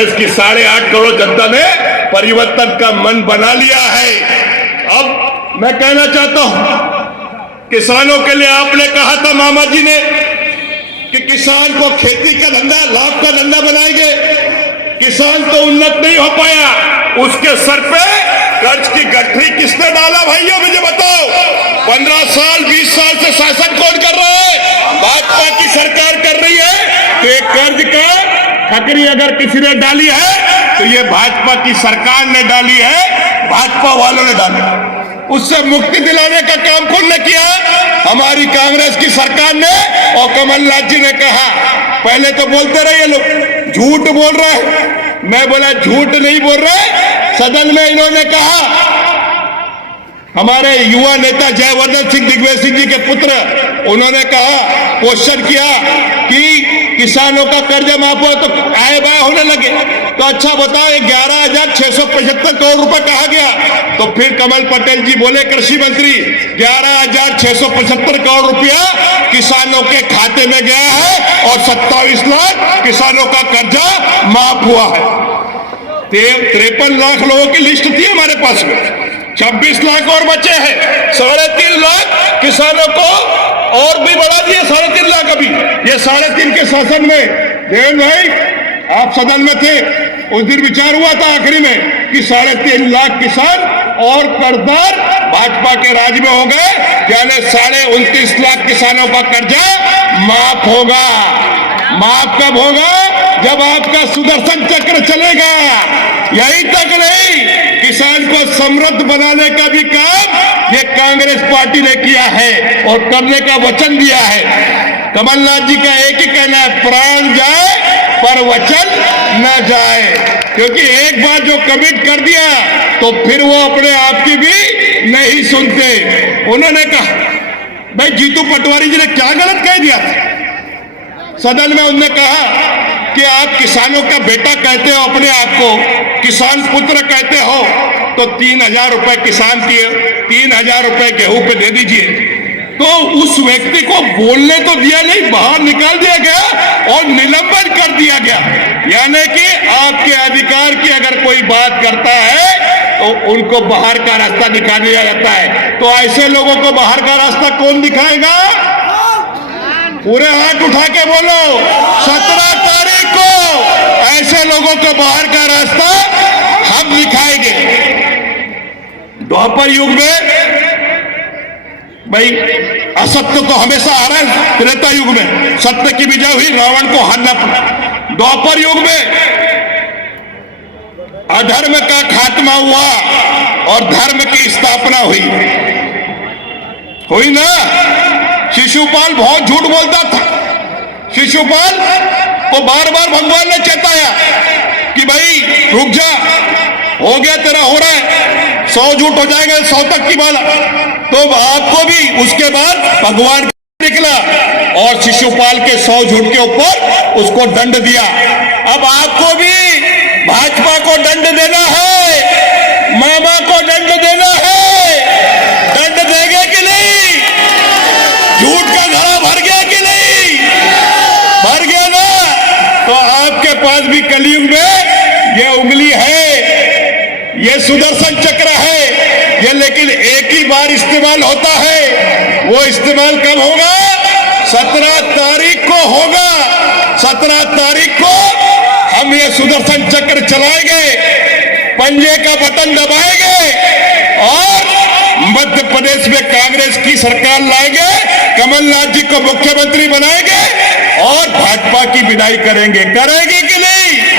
इसकी 8.5 करोड़ जनता ने परिवर्तन का मन बना लिया है। अब मैं कहना चाहता हूं, किसानों के लिए आपने कहा था मामा जी ने कि किसान को खेती का धंधा, लाभ का धंधा बनाएंगे। किसान तो उन्नत नहीं हो पाया, उसके सर पे कर्ज की गठरी किसने डाला? भाइयों मुझे बताओ। 15 साल 20 साल से शासन कौन कर रहा है? भाजपा की सरकार कर रही है। तो एक कर्ज का खकरी अगर किसी ने डाली है तो ये भाजपा की सरकार ने डाली है, भाजपा वालों ने डाली। उससे मुक्ति दिलाने का काम कौन ने किया? हमारी कांग्रेस की सरकार ने। और कमलनाथ जी ने कहा, पहले तो बोलते रहे ये लोग झूठ बोल रहे हैं। मैं बोला झूठ नहीं बोल रहे। सदन में इन्होंने कहा, हमारे युवा नेता जयवर्धन सिंह दिग्विजय सिंह जी के पुत्र, उन्होंने कहा, क्वेश्चन किया कि किसानों का कर्ज माफ हो तो आए बाय होने लगे। तो अच्छा बताओ, 11,675 करोड़ रुपए कहा गया? तो फिर कमल पटेल जी बोले, कृषि मंत्री, 11,675 करोड़ रुपया किसानों के खाते में गया है और 27 लाख किसानों का कर्जा माफ हुआ है। 53 लाख लोगों की लिस्ट थी हमारे पास में, 26 लाख और बचे हैं। 3.5 लाख किसानों को और भी बढ़ा दिए, 3.5 लाख। अभी ये 3.5 के शासन में, देवेंद्र भाई आप सदन में थे, उस दिन विचार हुआ था आखिरी में कि 3.5 लाख किसान और कर्जदार भाजपा के राज में हो गए, यानी 29.5 लाख किसानों का कर्जा माफ होगा। माफ कब होगा? जब आपका सुदर्शन चक्र चलेगा। यही तक नहीं, किसान को समृद्ध बनाने का भी काम ये कांग्रेस पार्टी ने किया है और करने का वचन दिया है। कमलनाथ जी का एक ही कहना है, प्राण जाए पर वचन न जाए। क्योंकि एक बार जो कमिट कर दिया तो फिर वो अपने आप की भी नहीं सुनते। उन्होंने कहा, भाई जीतू पटवारी जी ने क्या गलत कह दिया था सदन में? उन्होंने कहा कि आप किसानों का बेटा कहते हो अपने आप को, किसान पुत्र कहते हो, तो 3,000 रुपए किसान दिए, 3,000 रुपए गेहूं पे दे दीजिए। तो उस व्यक्ति को बोलने तो दिया नहीं, बाहर निकाल दिया गया और निलंबन कर दिया गया। यानी कि आपके अधिकार की अगर कोई बात करता है तो उनको बाहर का रास्ता दिखा दिया जाता है। तो ऐसे लोगों को बाहर का रास्ता कौन दिखाएगा? पूरे हाथ उठा के बोलो, 17 तारीख को ऐसे लोगों को बाहर का रास्ता हम दिखाएंगे। द्वापर युग में भाई असत्य तो हमेशा आ रहा है, त्रेता युग में सत्य की विजय हुई, रावण को हारना पड़ा। द्वापर युग में अधर्म का खात्मा हुआ और धर्म की स्थापना हुई ना। शिशुपाल बहुत झूठ बोलता था। शिशुपाल को बार बार भगवान ने चेताया कि भाई रुक जा, हो गया तेरा, हो रहा है, 100 झूठ हो जाएगा, 100 तक की बात। तो आपको भी उसके बाद भगवान निकला और शिशुपाल के 100 झूठ के ऊपर उसको दंड दिया। अब आपको भी भाजपा को दंड देना है, मामा को दंड देना है। दंड देंगे कि नहीं? झूठ का घड़ा भर गया कि नहीं? भर गया ना। तो आपके पास भी कलयुग में ये उंगली है, ये सुदर्शन चक्र है ये, लेकिन एक ही बार इस्तेमाल होता है। वो इस्तेमाल कब होगा? 17 तारीख को होगा। 17 तारीख को हम ये सुदर्शन चक्र चलाएंगे, पंजे का बटन दबाएंगे और मध्य प्रदेश में कांग्रेस की सरकार लाएंगे, कमलनाथ जी को मुख्यमंत्री बनाएंगे और भाजपा की विदाई करेंगे। करेंगे कि नहीं?